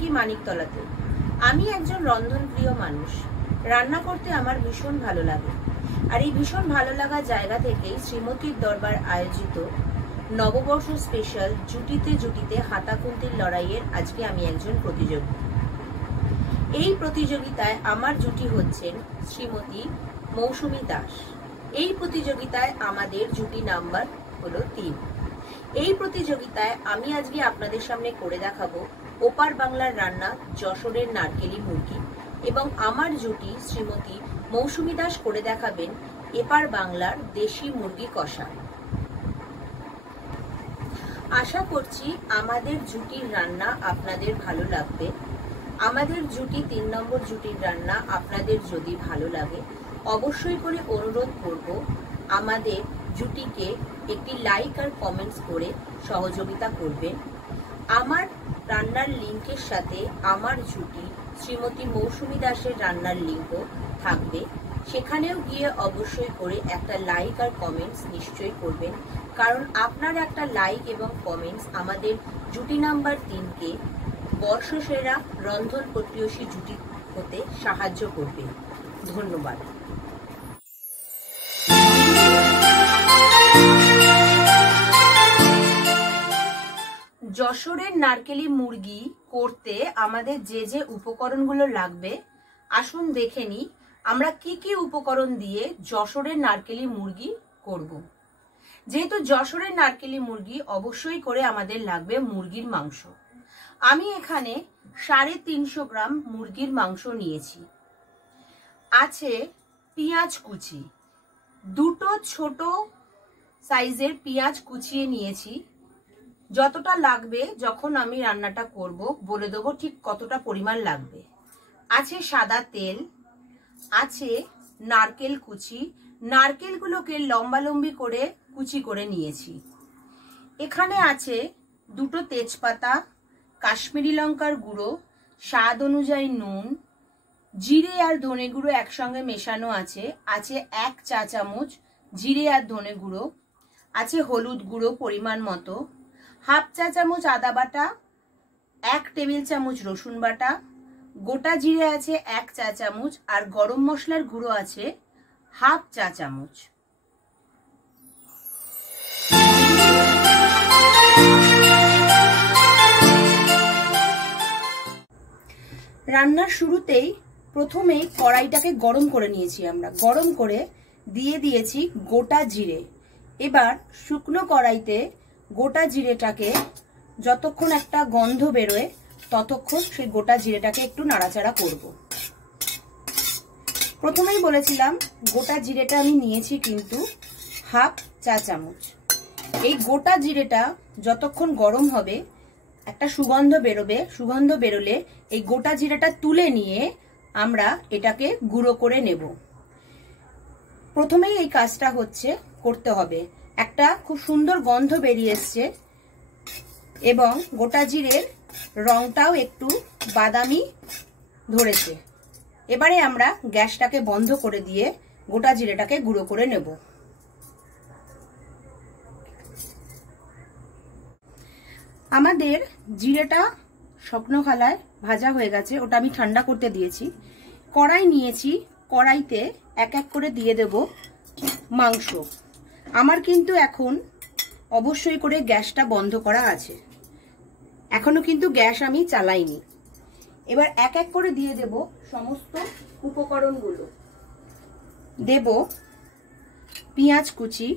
থাকি মানিকতলাতে। আমি একজন রন্ধনপ্রিয় মানুষ। রান্না করতে আমার ভীষণ ভালো লাগে। আর এই ভীষণ ভালো লাগার জায়গা থেকেই শ্রীমতীর দরবার আয়োজিত নববর্ষ স্পেশাল জুটিতে জুটিতে হাতাখুন্তির লড়াইয়ের আজকে আমি একজন প্রতিযোগী। এই প্রতিযোগিতায় আমার জুটি হচ্ছেন শ্রীমতী মৌসুমী দাস। এই প্রতিযোগিতায় আমাদের জুটি নাম্বার হলো 3। এই প্রতিযোগিতায় আমি আজকে আপনাদের সামনে করে দেখাবো ওপার বাংলার রান্না যশোরের নারকেলি মুরগি, এবং আমার জুটি শ্রীমতী মৌসুমী দাস করে দেখাবেন এপার বাংলার দেশি মুরগি কষা। আশা করছি আমাদের জুটির রান্না আপনাদের ভালো লাগবে। আমাদের জুটি 3 নম্বর জুটির রান্না আপনাদের যদি ভালো লাগে অবশ্যই করে অনুরোধ করব আমাদের জুটিকে একটি লাইক আর কমেন্টস করে সহযোগিতা করবেন। আমার রান্নার লিঙ্কের সাথে আমার জুটি শ্রীমতী মৌসুমী দাসের রান্নার লিঙ্কও থাকবে, সেখানেও গিয়ে অবশ্যই করে একটা লাইক আর কমেন্টস নিশ্চয়ই করবেন, কারণ আপনার একটা লাইক এবং কমেন্টস আমাদের জুটি নাম্বার 3কে বর্ষসেরা রন্ধন প্রতিবেশী জুটি হতে সাহায্য করবে। ধন্যবাদ। যশোরের নারকেলি মুরগি করতে আমাদের যে যে উপকরণগুলো লাগবে আসুন দেখে নিই আমরা কি কি উপকরণ দিয়ে যশোরের নারকেলি মুরগি করব। যেহেতু যশোরের নারকেলি মুরগি অবশ্যই করে আমাদের লাগবে মুরগির মাংস। আমি এখানে 350 গ্রাম মুরগির মাংস নিয়েছি। আছে পেঁয়াজ কুচি, 2টো ছোট সাইজের পেঁয়াজ কুচিয়ে নিয়েছি। যতটা লাগবে যখন আমি রান্নাটা করব বলে দেবো ঠিক কতটা পরিমাণ লাগবে। আছে সাদা তেল, আছে নারকেল কুচি, নারকেলগুলোকে লম্বালম্বি করে কুচি করে নিয়েছি। এখানে আছে 2টো তেজপাতা, কাশ্মীরি লঙ্কার গুঁড়ো, স্বাদ অনুযায়ী নুন, জিরে আর ধনে গুঁড়ো একসঙ্গে মেশানো আছে। আছে 1 চা চামচ জিরে আর ধনে গুঁড়ো, আছে হলুদ গুঁড়ো পরিমাণ মতো, 1/2 চা চামচ আদা বাটা, 1 টেবিল চামচ রসুন বাটা, গোটা জিরে আছে 1 চা চামচ, আর গরম মশলার গুঁড়ো আছে 1/2 চা চামচ। রান্নার শুরুতেই প্রথমেই কড়াইটাকে গরম করে নিয়েছি। আমরা গরম করে দিয়ে দিয়েছি গোটা জিরে। এবার শুকনো কড়াইতে গোটা জিরেটাকে যতক্ষণ একটা গন্ধ বেরোয় ততক্ষণ সেই গোটা জিরেটাকে একটু নাড়াচাড়া করব। প্রথমেই বলেছিলাম গোটা জিরেটা আমি নিয়েছি কিন্তু 1/2 চা চামচ। এই গোটা জিরেটা যতক্ষণ গরম হবে একটা সুগন্ধ বেরোবে। সুগন্ধ বেরোলে এই গোটা জিরাটা তুলে নিয়ে আমরা এটাকে গুঁড়ো করে নেব। প্রথমেই এই কাজটা করতে হবে। একটা খুব সুন্দর গন্ধ বেরিয়ে এসছে এবং গোটা জিরের রংটাও একটু বাদামি ধরেছে। এবারে আমরা গ্যাসটাকে বন্ধ করে দিয়ে গোটা জিরেটাকে গুঁড়ো করে নেব। আমাদের জিরেটা শুকনো খোলায় ভাজা হয়ে গেছে, ওটা আমি ঠান্ডা করতে দিয়েছি। কড়াই নিয়েছি, কড়াইতে এক এক করে দিয়ে দেব মাংস। আমার কিন্তু এখন অবশ্যই করে গ্যাসটা বন্ধ করা আছে, এখনো কিন্তু গ্যাস আমি চালাইনি। এবার এক এক করে দিয়ে দেব সমস্ত উপকরণগুলো। দেব পেঁয়াজ কুচি,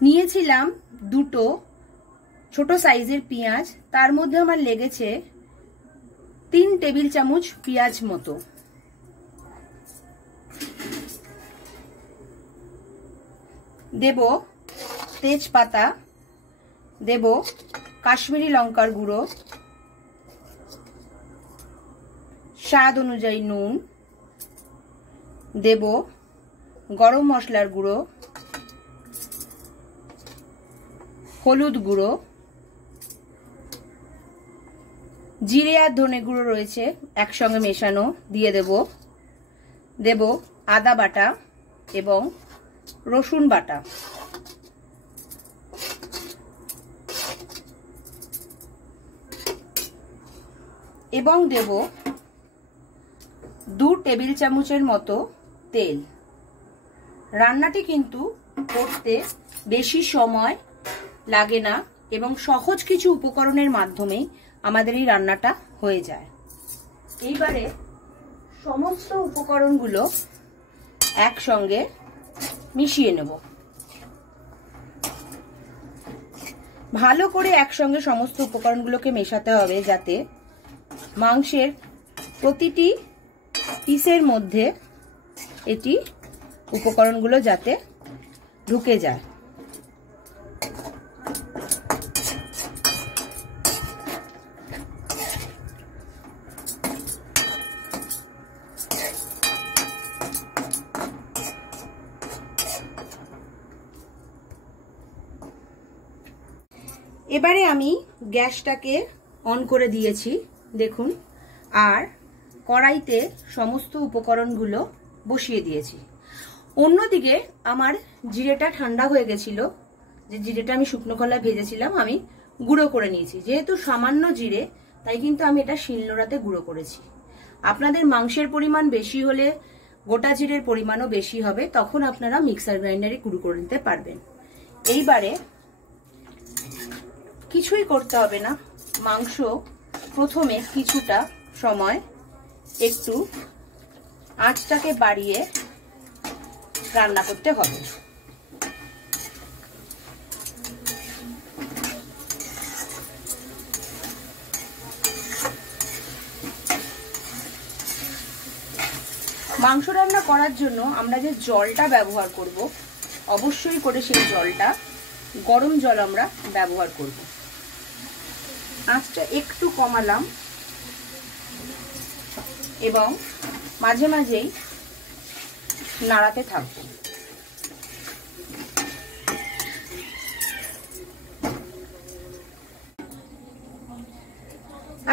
নিয়েছিলাম 2টো ছোট সাইজের পেঁয়াজ, তার মধ্যে আমার লেগেছে 3 টেবিল চামচ পেঁয়াজ মতো। দেব তেজপাতা, দেব কাশ্মীরি লঙ্কার গুঁড়ো, স্বাদ অনুযায়ী নুন, দেব গরম মশলার গুঁড়ো, হলুদ গুঁড়ো, জিরে আর ধনে গুঁড়ো রয়েছে একসঙ্গে মেশানো দিয়ে দেব আদা বাটা এবং রসুন বাটা। এবং দেব 2 টেবিল চামচের মতো তেল। রান্নাটি কিন্তু করতে বেশি সময় লাগে না এবং সহজ কিছু উপকরণের মাধ্যমেই আমাদের এই রান্নাটা হয়ে যায়। এইবারে সমস্ত উপকরণগুলো একসঙ্গে মিশিয়ে নেব। ভালো করে একসঙ্গে সমস্ত উপকরণগুলোকে মেশাতে হবে যাতে মাংসের প্রতিটি পিসের মধ্যে এটি উপকরণগুলো যাতে ঢুকে যায়। এবারে আমি গ্যাসটাকে অন করে দিয়েছি দেখুন, আর কড়াইতে সমস্ত উপকরণগুলো বসিয়ে দিয়েছি। অন্যদিকে আমার জিরেটা ঠান্ডা হয়ে গেছিল, যে জিরেটা আমি শুকনো খোলায় ভেজেছিলাম আমি গুঁড়ো করে নিয়েছি। যেহেতু সামান্য জিরে তাই কিন্তু আমি এটা শিলনোড়াতে গুঁড়ো করেছি। আপনাদের মাংসের পরিমাণ বেশি হলে গোটা জিরের পরিমাণও বেশি হবে, তখন আপনারা মিক্সার গ্রাইন্ডারে গুঁড়ো করে নিতে পারবেন। এইবারে কিছুই করতে হবে না, মাংস প্রথমে কিছুটা সময় একটু আঁচটাকে বাড়িয়ে রান্না করতে হবে। মাংস রান্না করার জন্য আমরা যে জলটা ব্যবহার করব, অবশ্যই করে সেই জলটা গরম জল আমরা ব্যবহার করব। আঁচটা একটু কমালাম এবং মাঝে মাঝেই নাড়াতে থাকবো।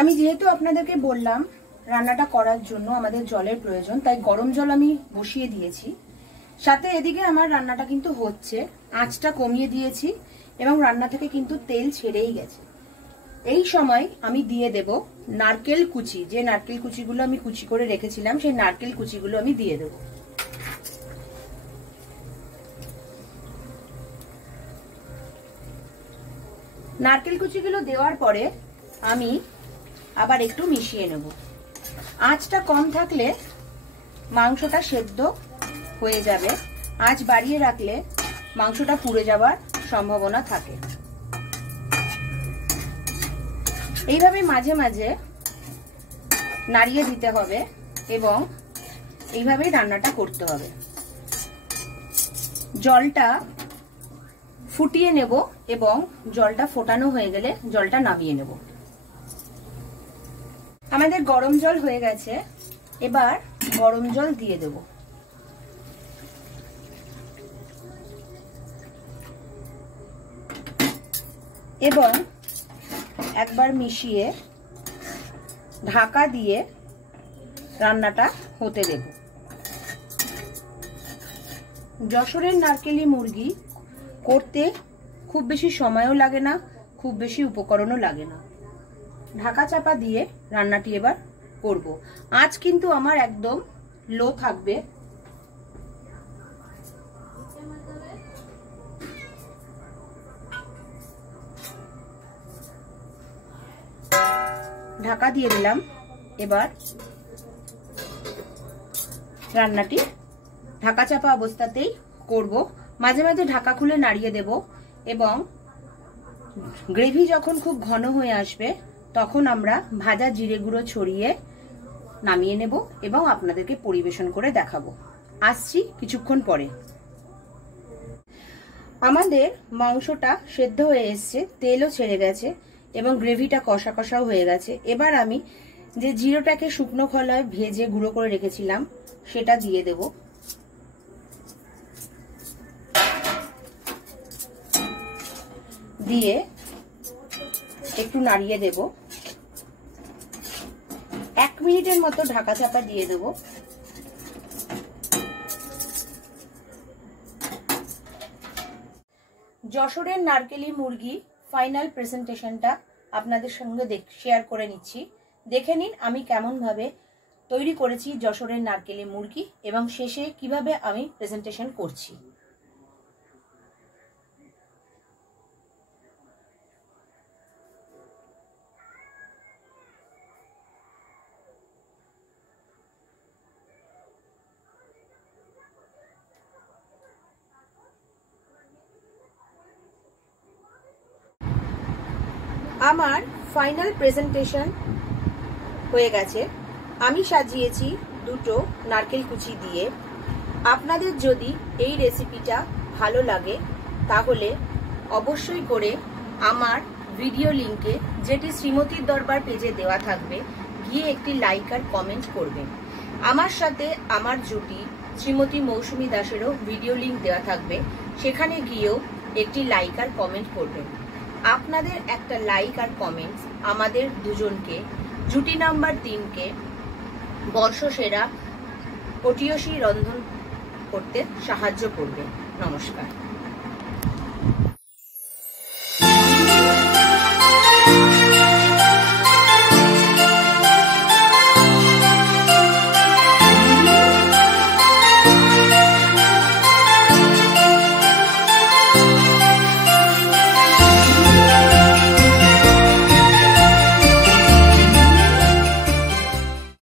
আমি যেহেতু আপনাদেরকে বললাম রান্নাটা করার জন্য আমাদের জলের প্রয়োজন, তাই গরম জল আমি বসিয়ে দিয়েছি। সাথে এদিকে আমার রান্নাটা কিন্তু হচ্ছে, আঁচটা কমিয়ে দিয়েছি এবং রান্না থেকে কিন্তু তেল ছেড়েই গেছে। এই সময় আমি দিয়ে দেব নারকেল কুচি, যে নারকেল কুচিগুলো আমি কুচি করে রেখেছিলাম সেই নারকেল কুচিগুলো আমি দিয়ে দেব। নারকেল কুচিগুলো দেওয়ার পরে আমি আবার একটু মিশিয়ে নেব। আঁচটা কম থাকলে মাংসটা সেদ্ধ হয়ে যাবে, আঁচ বাড়িয়ে রাখলে মাংসটা পুড়ে যাওয়ার সম্ভাবনা থাকে। এইভাবে মাঝে মাঝে নাড়িয়ে দিতে হবে এবং এইভাবেই রান্নাটা করতে হবে। জলটা ফুটিয়ে নেব এবং জলটা ফোটানো হয়ে গেলে জলটা নামিয়ে নেব। আমাদের গরম জল হয়ে গেছে, এবার গরম জল দিয়ে দেব। এবং একবার মিশিয়ে ঢাকা দিয়ে রান্নাটা হতে দেব। যশোরের নারকেলি মুরগি করতে খুব বেশি সময়ও লাগে না, খুব বেশি উপকরণও লাগে না। ঢাকা চাপা দিয়ে রান্নাটি এবার করব। আঁচ কিন্তু আমার একদম লো থাকবে। ঢাকা দিয়ে দিলাম। এবার রান্নাটি ঢাকা চাপা অবস্থাতেই করব। মাঝে মাঝে ঢাকা খুলে নাড়িয়ে দেব এবং গ্রেভি যখন খুব ঘন হয়ে আসবে তখন আমরা ভাজা জিরে গুঁড়ো ছড়িয়ে নামিয়ে নেব এবং আপনাদেরকে পরিবেশন করে দেখাবো। আসছি কিছুক্ষণ পরে। আমাদের মাংসটা সেদ্ধ হয়ে এসছে, তেলও ছেড়ে গেছে এবং গ্রেভিটা কষা কষাও হয়ে গেছে। এবার আমি যে জিরোটাকে শুকনো খোলায় ভেজে গুঁড়ো করে রেখেছিলাম সেটা দিয়ে দেব। দিয়ে একটু নাড়িয়ে দেব। 1 মিনিটের মতো ঢাকা চাপা দিয়ে দেব। যশোরের নারকেলি মুরগি ফাইনাল প্রেজেন্টেশনটা আপনাদের সঙ্গে শেয়ার করে নিচ্ছি। দেখে নিন আমি কেমন ভাবে তৈরি করেছি যশোরের নারকেলি মুরগি এবং শেষে কিভাবে আমি প্রেজেন্টেশন করছি। আমার ফাইনাল প্রেজেন্টেশন হয়ে গেছে। আমি সাজিয়েছি দুটো নারকেল কুচি দিয়ে। আপনাদের যদি এই রেসিপিটা ভালো লাগে তাহলে অবশ্যই করে আমার ভিডিও লিংকে, যেটি শ্রীমতীর দরবার পেজে দেওয়া থাকবে, গিয়ে একটি লাইক আর কমেন্ট করবেন। আমার সাথে আমার জুটি শ্রীমতী মৌসুমী দাসেরও ভিডিও লিংক দেওয়া থাকবে, সেখানে গিয়েও একটি লাইক আর কমেন্ট করবেন। আপনাদের একটা লাইক আর কমেন্টস আমাদের দুজনকে, জুটি নাম্বার 3কে বর্ষসেরা পটীয়সী রন্ধন করতে সাহায্য করবে। নমস্কার।